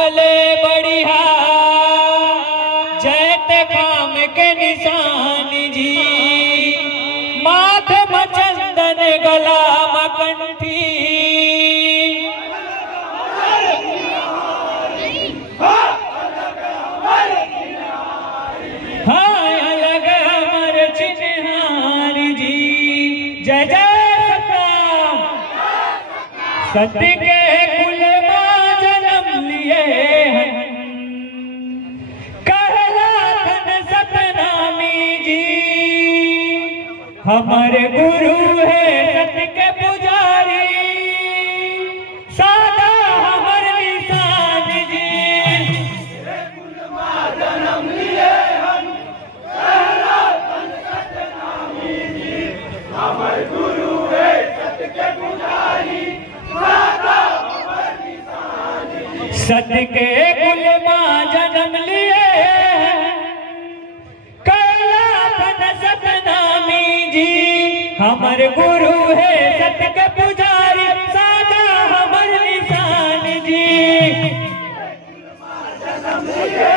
बगले बढ़िया जैत काम के निशान जी माथे मचंदन गला मकंठी हाँ अलग अमर चिन्हारी जी जय जय सतराम सत्य के कुल मां जन्म लिए हैं कहलाथन सतनामी जी हमारे गुरु है सत्य के पुजारी सादा हमार निशान जी कुल मां जन्म लिए हम कहलाथन सतनामी जी हमारे गुरु है सत्य के पुजारी सत्य के कुल मां जन्म लिए कैलाथन सतनामी जी हमारे गुरु है सत्य के पुजारी सादा हमार निशान जी कुल मां जन्म लिए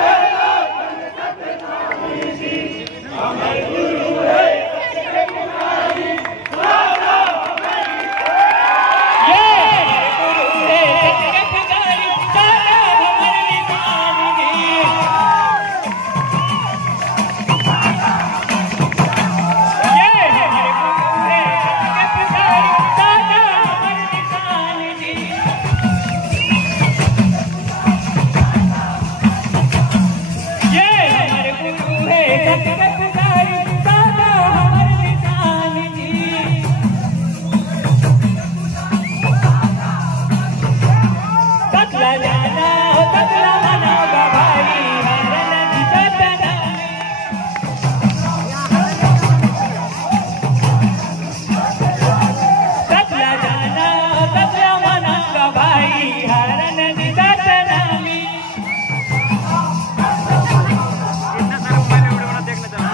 कैलाथन सतनामी जी हमारे गुरु है सत्य के पुजारी सादा देखना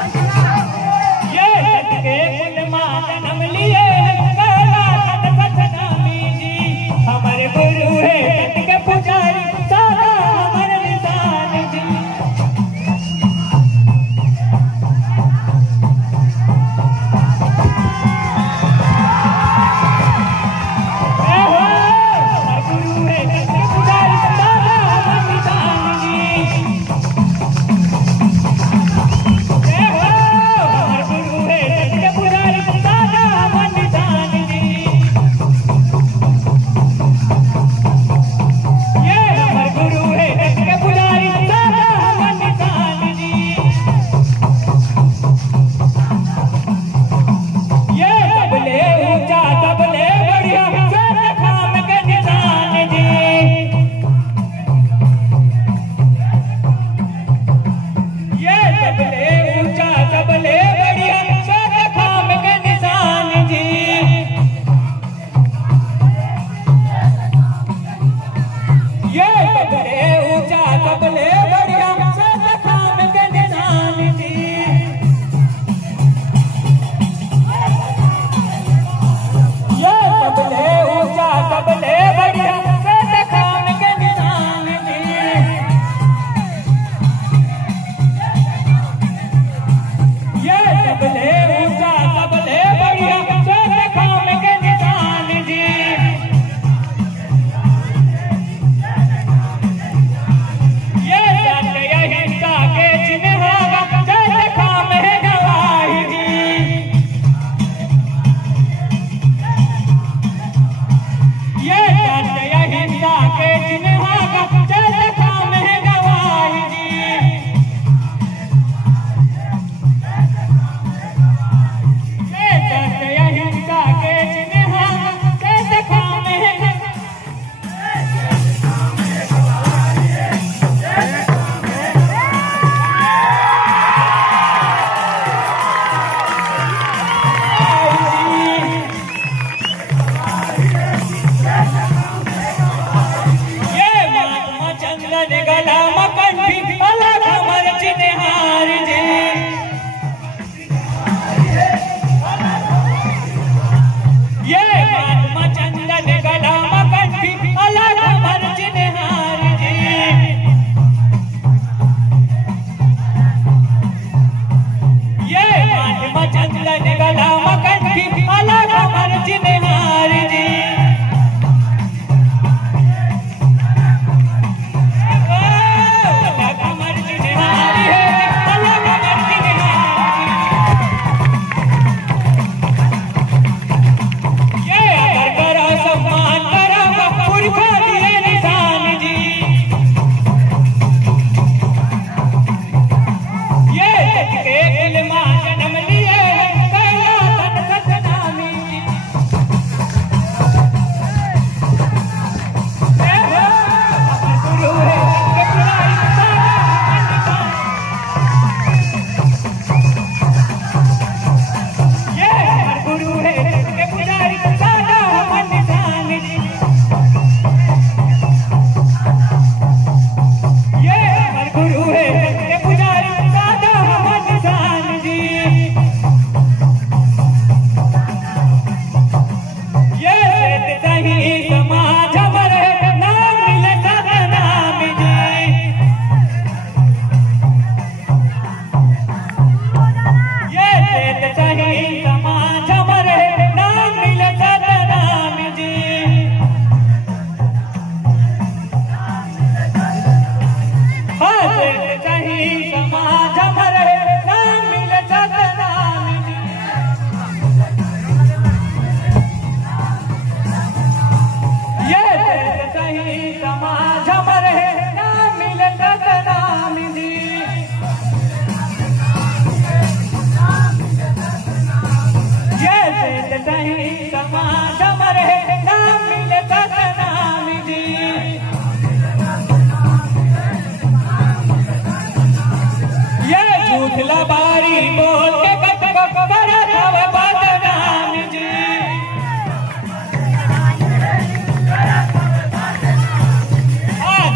बारी बोल के करत हवे बदनाम जी।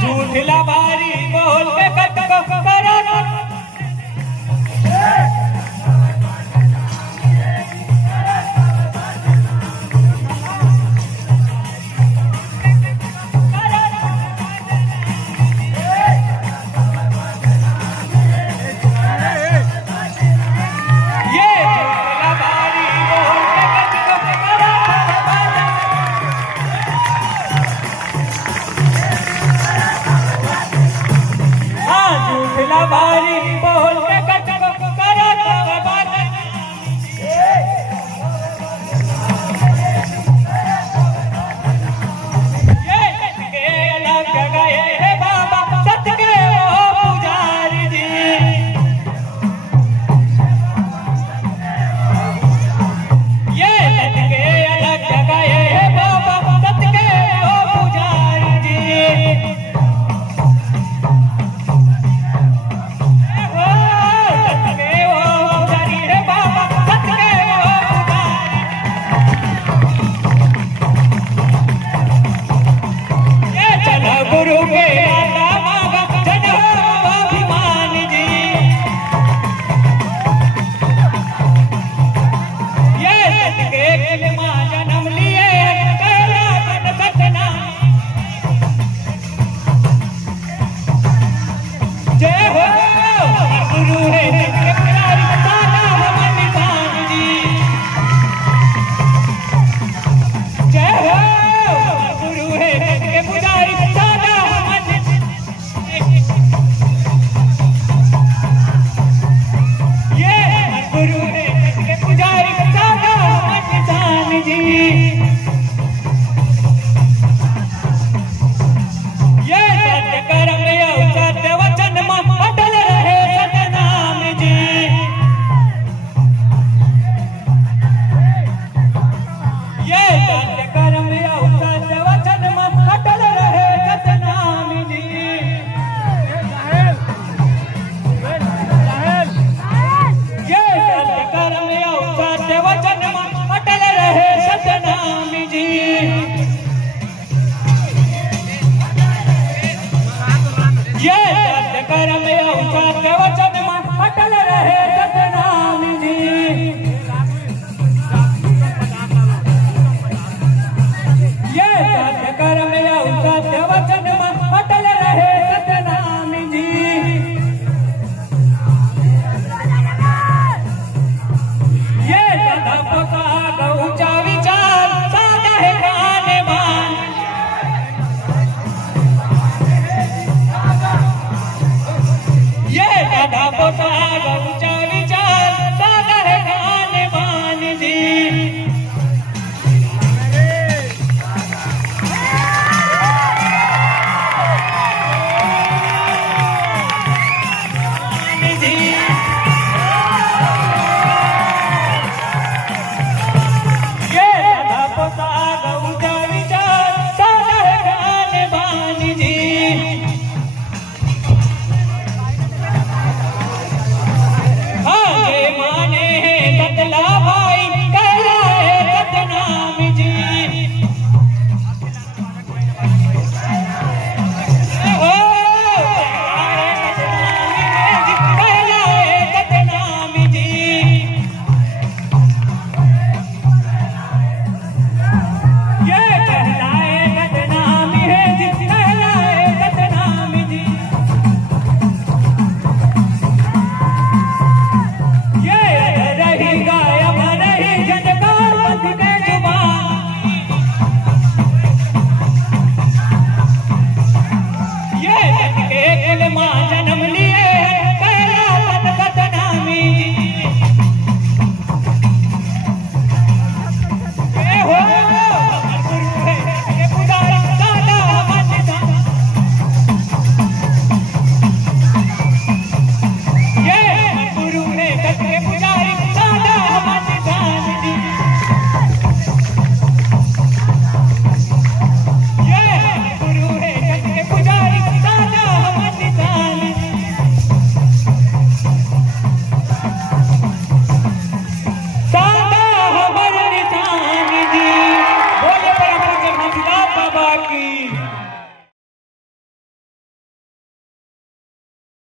झूठ लबारी बोल के बारी बोल के करत हवे बदनाम। ये के लग गए हे बाबा सत के ओ पुजारी जी। ये के लग गए हे बाबा सत के ओ पुजारी जी। गुरु के जन हो अभिमान जी। ये के कलमा जन्म लिए सतनाम। जय हो गुरु है जी। जय हो गुरु है पुजारी ये सत्य कर्म सत्य वचन अटल रहे सतनाम जी। ये सत्य कर्म सत्य वचन अटल रहे सतनाम जी। ये सत्य कर्म सत्य वचन